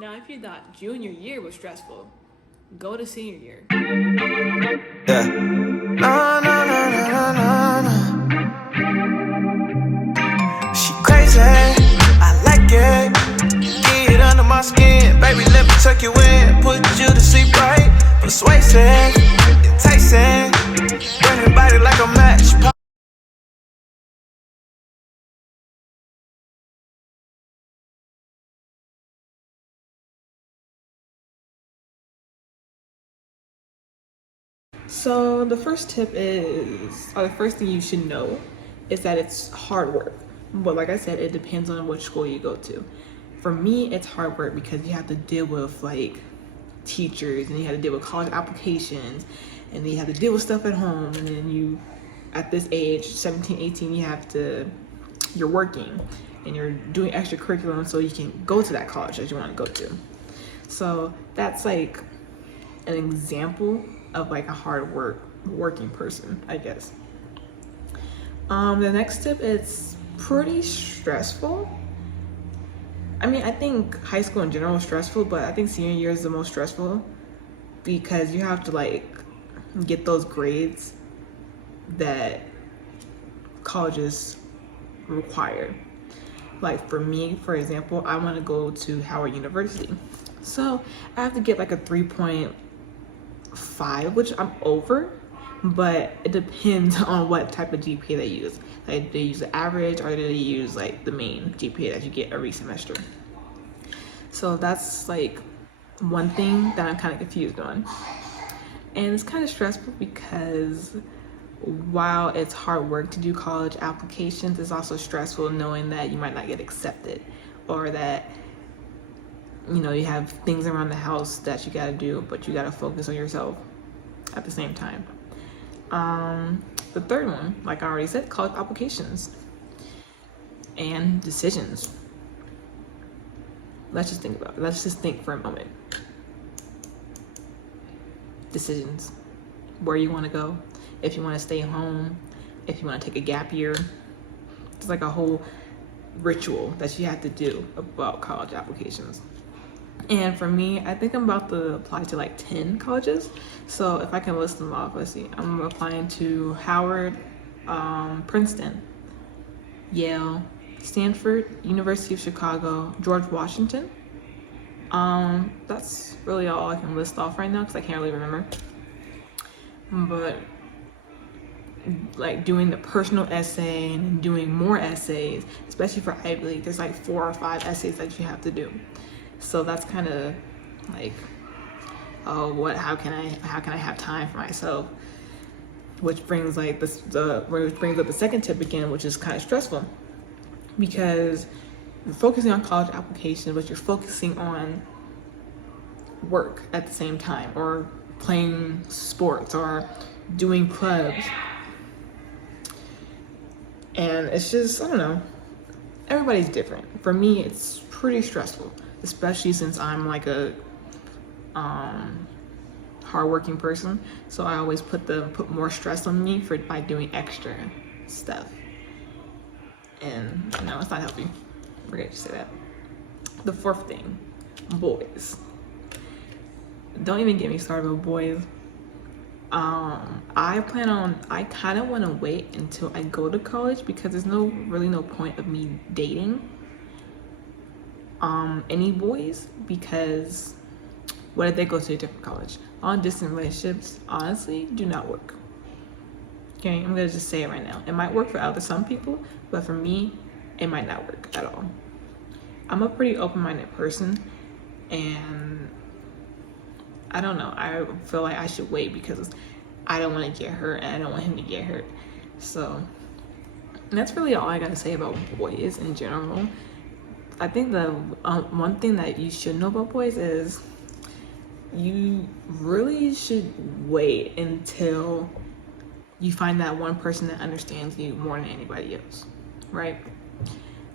Now, if you thought junior year was stressful, go to senior year. Yeah. No, no, no, no, no, no, no. She crazy, I like it. Get it under my skin, baby, let me tuck you in. Put you to sleep right, persuasive, enticing. Burn your body like a match. So the first tip or the first thing you should know is that it's hard work. But like I said, it depends on which school you go to. For me, it's hard work because you have to deal with like teachers and you have to deal with college applications and then you have to deal with stuff at home and then you, at this age, 17, 18, you're working and you're doing extracurriculum so you can go to that college that you want to go to. So that's like an example of like a working person, I guess. The next tip is pretty stressful. I mean, I think high school in general is stressful, but I think senior year is the most stressful because you have to like get those grades that colleges require. Like for me, for example, I want to go to Howard University. So I have to get like a 3.5, which I'm over, but it depends on what type of GPA they use. Like, they use the average or do they use like the main GPA that you get every semester? So that's like one thing that I'm kind of confused on. And it's kind of stressful because while it's hard work to do college applications, it's also stressful knowing that you might not get accepted or that you have things around the house that you gotta do, but you gotta focus on yourself at the same time. The third one, like I already said, college applications and decisions. Let's just think for a moment. Decisions. Where you want to go, if you want to stay home, if you want to take a gap year. It's like a whole ritual that you have to do about college applications. And for me, I think I'm about to apply to like 10 colleges. So if I can list them off, let's see. I'm applying to Howard, Princeton, Yale, Stanford, University of Chicago, George Washington. That's really all I can list off right now because I can't really remember. But like doing the personal essay and doing more essays, especially for Ivy League, there's like 4 or 5 essays that you have to do. So that's kind of like, how can I have time for myself? Which brings like which brings up the second tip again, which is kind of stressful because you're focusing on college applications, but you're focusing on work at the same time, or playing sports or doing clubs. And it's just, I don't know, everybody's different. For me, it's pretty stressful, especially since I'm like a hardworking person. So I always put more stress on me by doing extra stuff. And no, it's not healthy. Forget to say that. The fourth thing, boys. Don't even get me started with boys. I kind of want to wait until I go to college because there's really no point of me dating any boys, because what if they go to a different college? Long distance relationships honestly do not work. Okay, I'm gonna just say it right now. It might work for some people, but for me, it might not work at all. I'm a pretty open-minded person, and I don't know. I feel like I should wait because I don't want to get hurt and I don't want him to get hurt. So that's really all I gotta say about boys in general. I think the one thing that you should know about boys is you really should wait until you find that one person that understands you more than anybody else, right?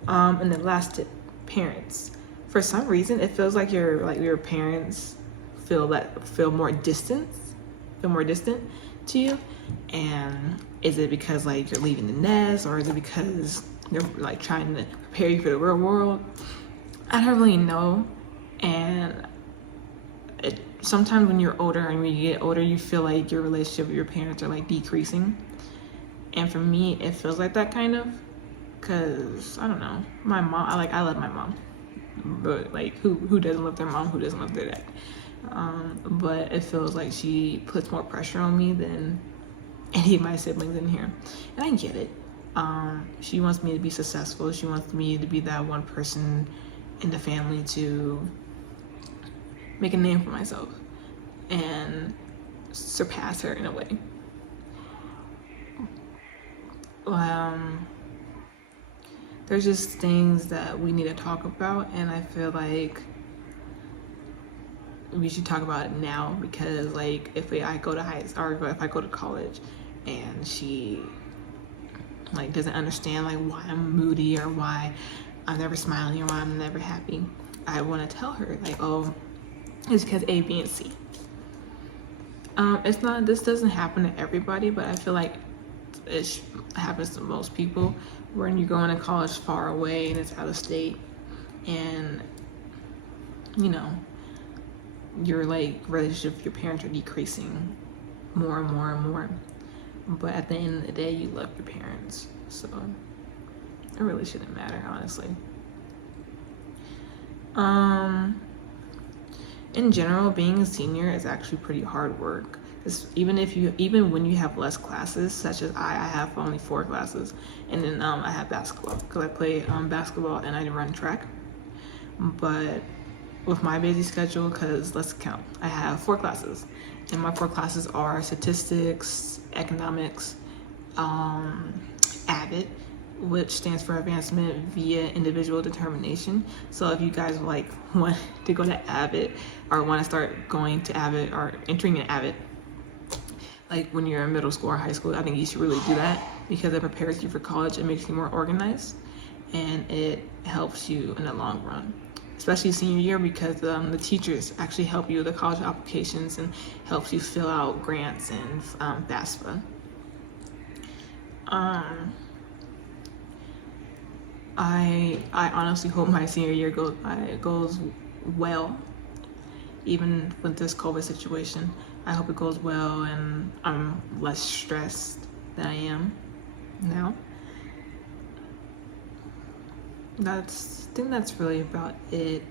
And then last tip, parents. For some reason, it feels like your parents feel more distant to you. And is it because like you're leaving the nest, or is it because they're like trying to prepare you for the real world? I don't really know, And sometimes when you're older and when you get older, you feel like your relationship with your parents are like decreasing. And for me, it feels like that kind of, cause I don't know, my mom, I love my mom, but like who doesn't love their mom? Who doesn't love their dad? But it feels like she puts more pressure on me than any of my siblings in here, and I get it. She wants me to be successful. She wants me to be that one person in the family to make a name for myself and surpass her in a way. There's just things that we need to talk about, and I feel like we should talk about it now, because like if I go to high or if I go to college and she like doesn't understand like why I'm moody or why I'm never smiling or why I'm never happy, I want to tell her like, oh, it's because A, B, and C. This doesn't happen to everybody, but I feel like it happens to most people when you're going to college far away and it's out of state, and you know, your like relationship with your parents are decreasing more and more and more. But at the end of the day, you love your parents, so it really shouldn't matter, honestly. In general, being a senior is actually pretty hard work. Even when you have less classes, such as I have only 4 classes, and then I have basketball because I play basketball and I run track. But with my busy schedule, because let's count, I have 4 classes, and my 4 classes are statistics, economics, AVID, which stands for Advancement via Individual Determination. So if you guys like want to go to AVID or want to start going to AVID or entering an AVID, like when you're in middle school or high school, I think you should really do that, because it prepares you for college. It makes you more organized, and it helps you in the long run, especially senior year, because the teachers actually help you with the college applications and helps you fill out grants and FAFSA. I honestly hope my senior year goes well, even with this COVID situation. I hope it goes well and I'm less stressed than I am now. I think that's really about it.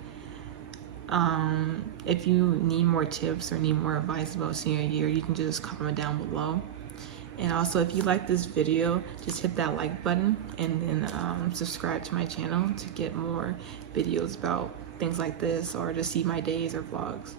If you need more tips or need more advice about senior year, you can just comment down below. And also, if you like this video, just hit that like button and then subscribe to my channel to get more videos about things like this, or to see my days or vlogs.